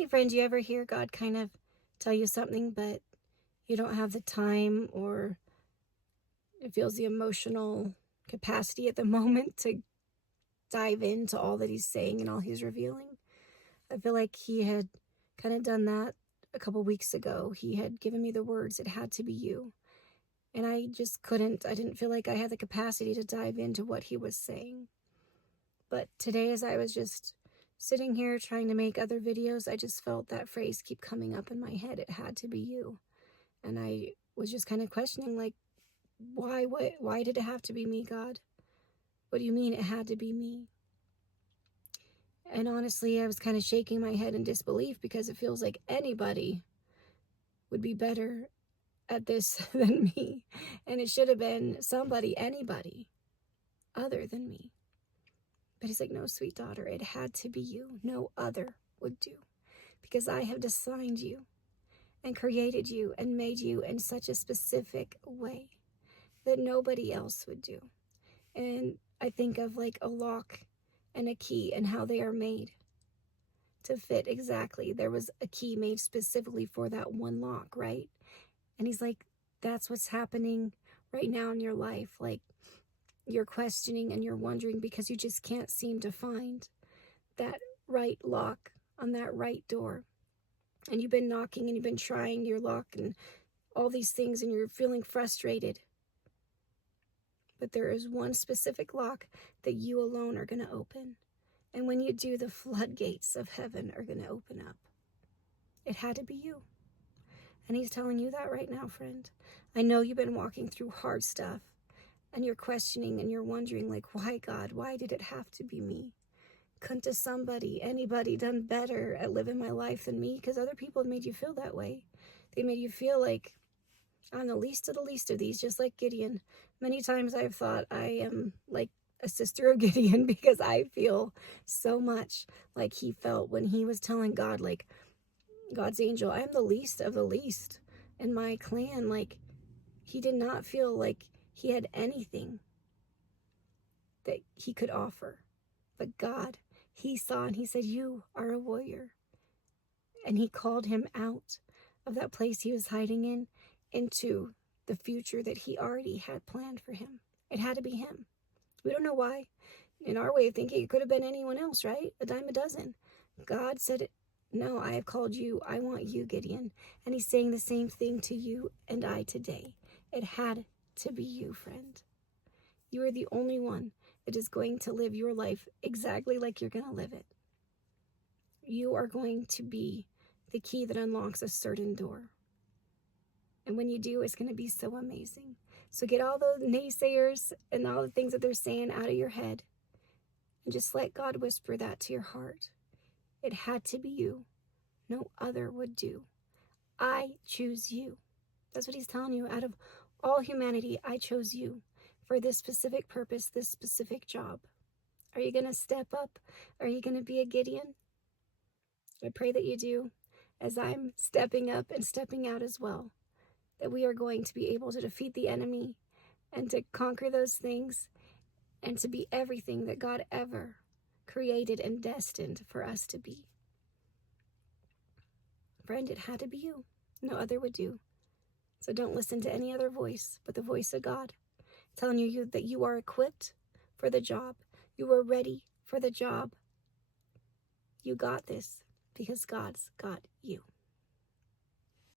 Hey friend, do you ever hear God kind of tell you something, but you don't have the time or it feels the emotional capacity at the moment to dive into all that he's saying and all he's revealing? I feel like he had kind of done that a couple weeks ago. He had given me the words, "It had to be you." And I just couldn't, I didn't feel like I had the capacity to dive into what he was saying. But today, as I was just sitting here trying to make other videos, I just felt that phrase keep coming up in my head. It had to be you. And I was just kind of questioning, like, why did it have to be me, God? What do you mean it had to be me? And honestly, I was kind of shaking my head in disbelief because it feels like anybody would be better at this than me. And it should have been anybody other than me. But he's like, "No, sweet daughter, it had to be you. No other would do. Because I have designed you and created you and made you in such a specific way that nobody else would do." And I think of like a lock and a key and how they are made to fit exactly. There was a key made specifically for that one lock, right? And he's like, that's what's happening right now in your life. Like, you're questioning and you're wondering because you just can't seem to find that right lock on that right door. And you've been knocking and you've been trying your lock and all these things and you're feeling frustrated. But there is one specific lock that you alone are going to open. And when you do, the floodgates of heaven are going to open up. It had to be you. And he's telling you that right now, friend. I know you've been walking through hard stuff and you're questioning and you're wondering, like, why, God? Why did it have to be me? Couldn't anybody done better at living my life than me? Because other people have made you feel that way. They made you feel like I'm the least of the least of these, just like Gideon. Many times I've thought I am like a sister of Gideon because I feel so much like he felt when he was telling God, like, God's angel, I'm the least of the least in my clan. Like, he did not feel like he had anything that he could offer. But God, he saw and he said, you are a warrior. And he called him out of that place he was hiding in into the future that he already had planned for him. It had to be him. We don't know why. In our way of thinking, it could have been anyone else, right? A dime a dozen. God said, no, I have called you. I want you, Gideon. And he's saying the same thing to you and I today. It had to be you, friend. You are the only one that is going to live your life exactly like you're going to live it. You are going to be the key that unlocks a certain door. And when you do, it's going to be so amazing. So get all the naysayers and all the things that they're saying out of your head and just let God whisper that to your heart. It had to be you. No other would do. I choose you. That's what he's telling you. Out of all humanity, I chose you for this specific purpose, this specific job. Are you going to step up? Are you going to be a Gideon? I pray that you do, as I'm stepping up and stepping out as well, that we are going to be able to defeat the enemy and to conquer those things and to be everything that God ever created and destined for us to be. Friend, it had to be you. No other would do. So don't listen to any other voice but the voice of God, telling you that you are equipped for the job. You are ready for the job. You got this because God's got you.